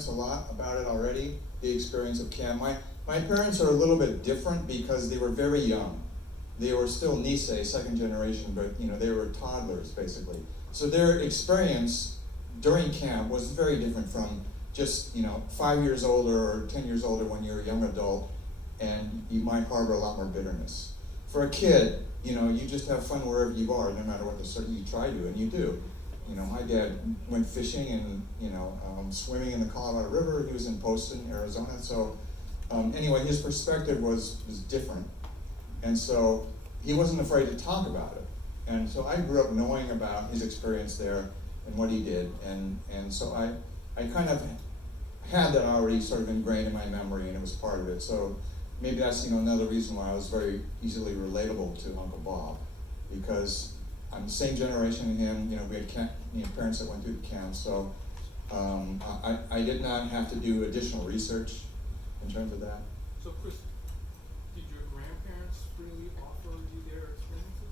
parents a lot about it already, the experience of camp. My parents are a little bit different because they were very young. They were still Nisei, second generation, but they were toddlers basically. So their experience during camp was very different from just 5 years older or 10 years older when you're a young adult, and you might harbor a lot more bitterness. For a kid, you just have fun wherever you are, no matter what you try to, and you do. My dad went fishing and swimming in the Colorado River. He was in Poston, Arizona. So anyway, his perspective was different, and so he wasn't afraid to talk about it. And so I grew up knowing about his experience there and what he did, and so I kind of had that already sort of ingrained in my memory, and it was part of it. So maybe that's another reason why I was very easily relatable to Uncle Bob, because I'm the same generation as him. We had parents that went through the camp, so I did not have to do additional research in terms of that. So Chris, did your grandparents really offer you their experiences?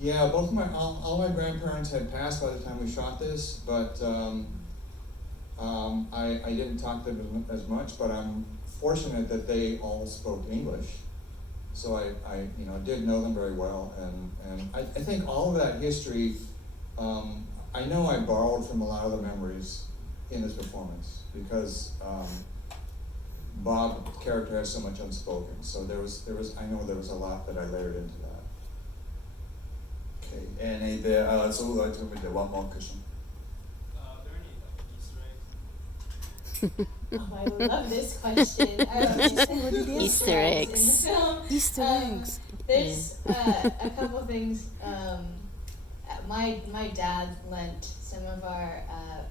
Yeah, all my grandparents had passed by the time we shot this, but I didn't talk to them as much, but I'm fortunate that they all spoke English. So I did know them very well, and I think all of that history, I know I borrowed from a lot of the memories in this performance, because Bob's character has so much unspoken. So I know there was a lot that I layered into that. Okay, and so we'd like to move into one more question. Are there any Easter eggs? Oh, I love this question. Easter eggs. Easter eggs. There's a couple things. My dad lent some of our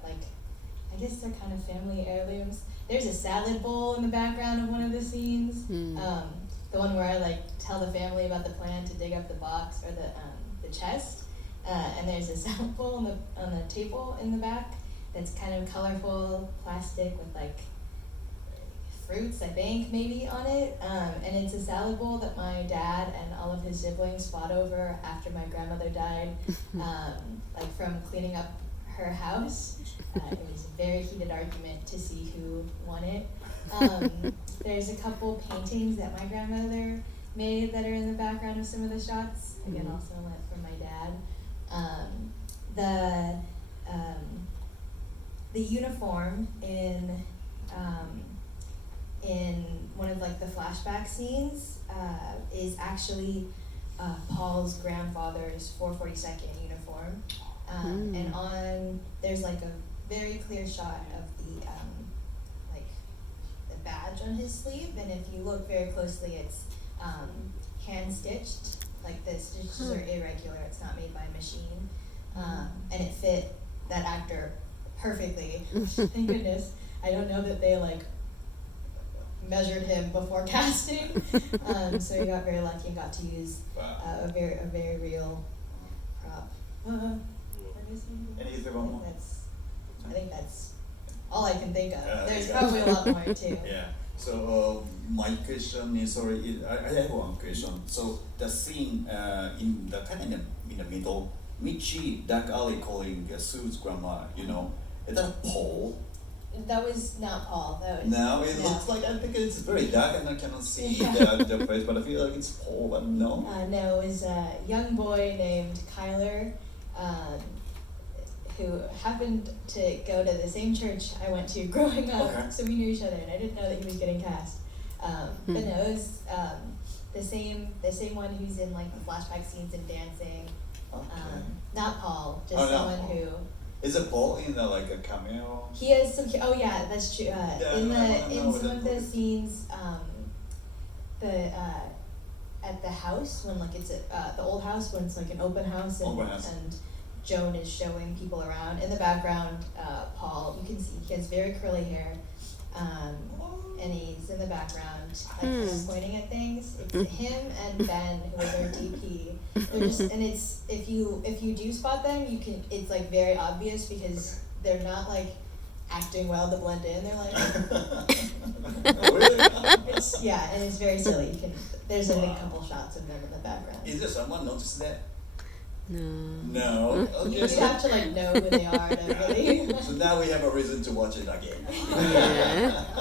I guess they're kind of family heirlooms. There's a salad bowl in the background of one of the scenes. The one where I tell the family about the plan to dig up the box or the chest. And there's a salad bowl on the table in the back that's kind of colorful plastic with fruits, I think, maybe on it. And it's a salad bowl that my dad and all of his siblings fought over after my grandmother died, from cleaning up her house. It was a very heated argument to see who won it. There's a couple paintings that my grandmother made that are in the background of some of the shots. Again, also lent from my dad. The uniform in one of the flashback scenes is actually Paul's grandfather's 442nd uniform, and there's a very clear shot of the badge on his sleeve, and if you look very closely, it's hand stitched. The stitches are irregular. It's not made by a machine, and it fit that actor perfectly. Thank goodness. I don't know that they measured him before casting, so he got very lucky and got to use a very real prop. What is it? Any other one? I think that's all I can think of. There's probably a lot more too. Yeah. So my question is, I have one question. So the scene in the kind of in the middle, Michi dark alley calling Sue's grandma, is that a Paul? That was not Paul. No, it looks like, I think it's very dark and I cannot see the face, but I feel like it's Paul, but no. No, it was a young boy named Kyler, who happened to go to the same church I went to growing up, so we knew each other, and I didn't know that he was getting cast. But no, it was the same one who's in the flashback scenes and dancing. Not Paul, just someone Paul. who. Is it Paul in a cameo? He has some. Oh yeah, that's true. In some of the scenes, at the house when it's the old house when it's an open house and Joan is showing people around. In the background, Paul, you can see he has very curly hair, and he's in the background, kind of pointing at things. It's him and Ben, who is our DP. They're just, and it's if you do spot them, it's very obvious because they're not acting well to blend in. They're and it's very silly. There's a couple shots of them in the background. Is there someone noticed that? No. No. Okay, You have to know who they are to really. So now we have a reason to watch it again.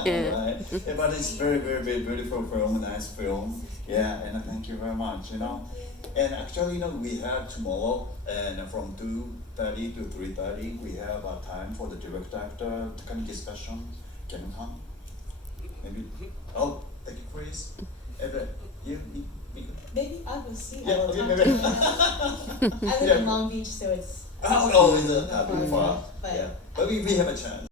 Yeah. Right? Yeah, but it's very, very, very beautiful film, nice film. Yeah, and thank you very much. And actually, we have tomorrow, and from 2:30 to 3:30, we have a time for the director actor kind of discussion. Can you come? Maybe. Oh, thank you, Chris. Everett, you. Maybe I will see. Yeah, I will okay, talk maybe. to him. I live in Yeah. Long Beach, so it's Oh, it's a far, far. but Yeah, but we have a chance.